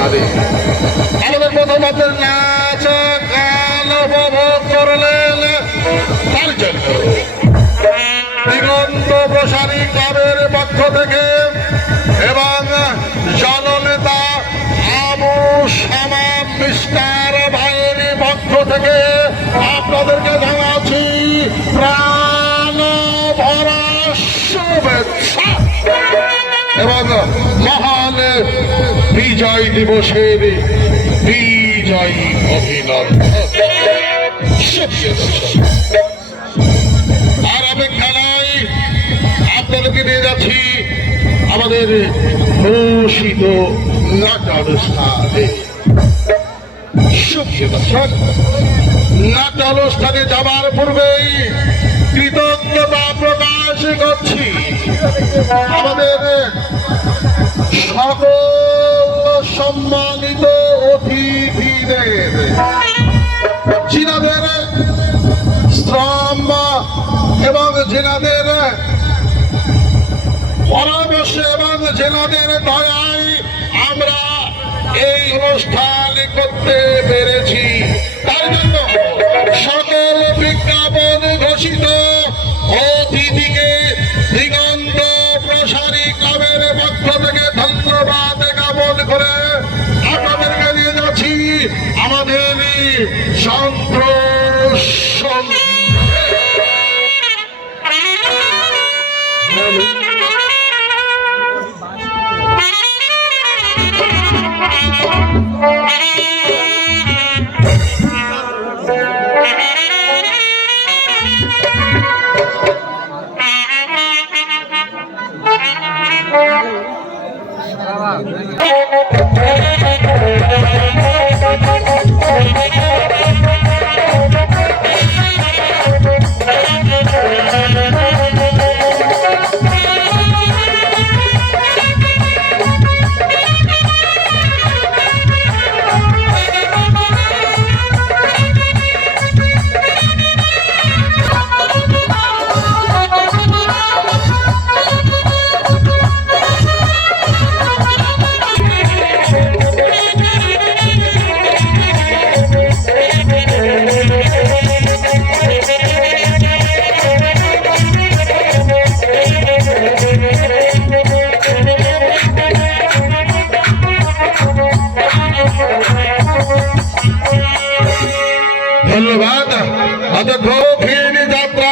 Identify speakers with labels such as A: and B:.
A: তাদের আমাদের নাচ গান উপভোগ করলেন তার প্রসারী ক্লাবের পক্ষ থেকে এবং জননেতা আবু ভাইয়ের পক্ষ থেকে আপনাদেরকে জানাচ্ছি প্রাণ ভরা এবং মহান বিজয় দিবসের বিজয় অভিনন্দন আর অপেক্ষা নাই আপনাদেরকে নিয়ে যাচ্ছি আমাদের ঘোষিত দর্শক নাট্যানুষ্ঠানে যাবার পূর্বেই কৃতজ্ঞতা প্রকাশ করছি। আমাদের সকল সম্মানিত অতিথিদের। যিনাদের শ্রম এবং জেনাদের পরামর্শ এবং জেনাদের দয়ায় আমরা এই অনুষ্ঠান করতে পেরেছি। তার জন্য সকল বিজ্ঞাপন ঘোষিত আমাদের ধন্যবাদ অত ধরো ফিরে যাত্রা